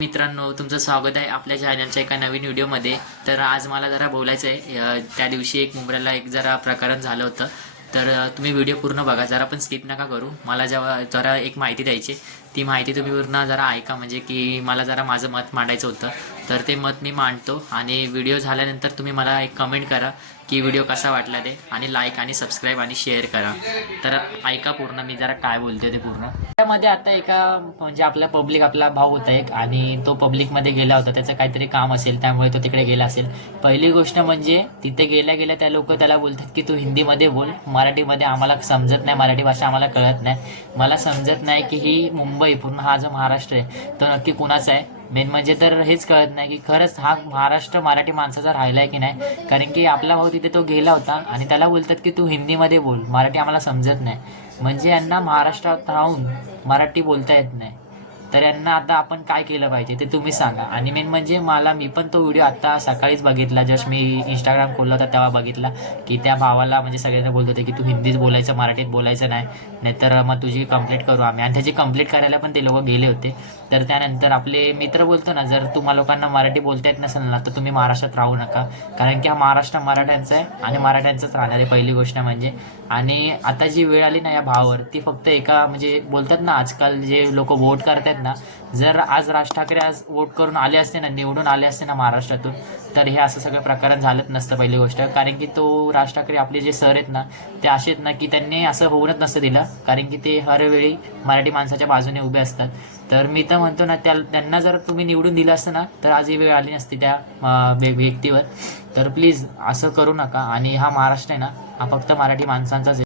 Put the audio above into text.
मित्रांनो तुमचं स्वागत आहे आपल्या चॅनलच्या एका नवीन व्हिडिओमध्ये तर आज मला जरा बोलायचं आहे त्या दिवशी एक मुंबईला एक जरा प्रकरण झालं होतं. तर तुम्ही व्हिडिओ पूर्ण बघा जरा पण स्किप नका करू. मला जेव्हा जरा एक माहिती द्यायची ती माहिती तुम्ही पूर्ण जरा ऐका. म्हणजे की मला जरा माझं मत मांडायचं होतं. तर ते मत मी मांडतो. आणि व्हिडिओ झाल्यानंतर तुम्ही मला एक कमेंट करा की व्हिडिओ कसा वाटला ते. आणि लाईक आणि सबस्क्राईब आणि शेअर करा. तर ऐका पूर्ण मी जरा काय बोलते ते पूर्ण. त्यामध्ये आता एका म्हणजे आपला पब्लिक आपला भाऊ होता एक. आणि तो पब्लिकमध्ये गेला होता. त्याचं काहीतरी काम असेल त्यामुळे तो तिकडे गेला असेल. पहिली गोष्ट म्हणजे तिथे गेल्या गेल्या त्या लोक त्याला बोलतात की तू हिंदीमध्ये बोल. मराठीमध्ये आम्हाला समजत नाही. मराठी भाषा आम्हाला कळत नाही. मला समजत नाही की ही मुंबई पूर्ण हा जो महाराष्ट्र आहे तो नक्की कुणाचा आहे? मेन म्हणजे तर हेच कळत नाही की खरंच हा महाराष्ट्र मराठी माणसाचा राहिला आहे की नाही? कारण की आपला भाऊ तिथे तो गेला होता आणि त्याला बोलतात की तू हिंदीमध्ये बोल मराठी आम्हाला समजत नाही. म्हणजे यांना महाराष्ट्रात राहून मराठी बोलता येत नाही. तर यांना आता आपण काय केलं पाहिजे ते तुम्ही सांगा. आणि मेन म्हणजे मला मी पण तो व्हिडिओ आता सकाळीच बघितला. जस्ट मी इंस्टाग्राम खोलला होता तेव्हा बघितला की त्या भावाला म्हणजे सगळ्यांना बोलत होते की तू हिंदीच बोलायचं मराठीत बोलायचं नाही. नाहीतर मग तुझी कंप्लीट करू आम्ही. आणि त्याची कंप्लीट करायला पण ते लोक गेले होते. तर त्यानंतर आपले मित्र बोलतो ना जर तुम्हा लोकांना मराठी बोलता येत नसेल ना तर तुम्ही महाराष्ट्रात राहू नका. कारण की हा महाराष्ट्र मराठ्यांचा आहे आणि मराठ्यांचाच राहणार आहे पहिली गोष्ट म्हणजे. आणि आता जी वेळ आली ना या भावावर ती फक्त एका म्हणजे बोलतात ना आजकाल जे लोक वोट आहेत ना जर आज राज ठाकरे आज वोट करून आले असते ना निवडून आले असते ना महाराष्ट्रातून तर हे असं सगळं प्रकरण झालंच नसतं पहिली गोष्ट. कारण की तो राज ठाकरे आपले जे सर आहेत ना ते असे आहेत ना की त्यांनी असं होऊनच नसतं दिलं. कारण की ते हर वेळी मराठी माणसाच्या बाजूने उभे असतात. तर मी तर म्हणतो ना त्या त्यांना जर तुम्ही निवडून दिलं असतं ना तर आज ही वेळ आली नसती त्या व्यक्तीवर. तर प्लीज असं करू नका. आणि हा महाराष्ट्र आहे ना हा फक्त मराठी माणसांचाच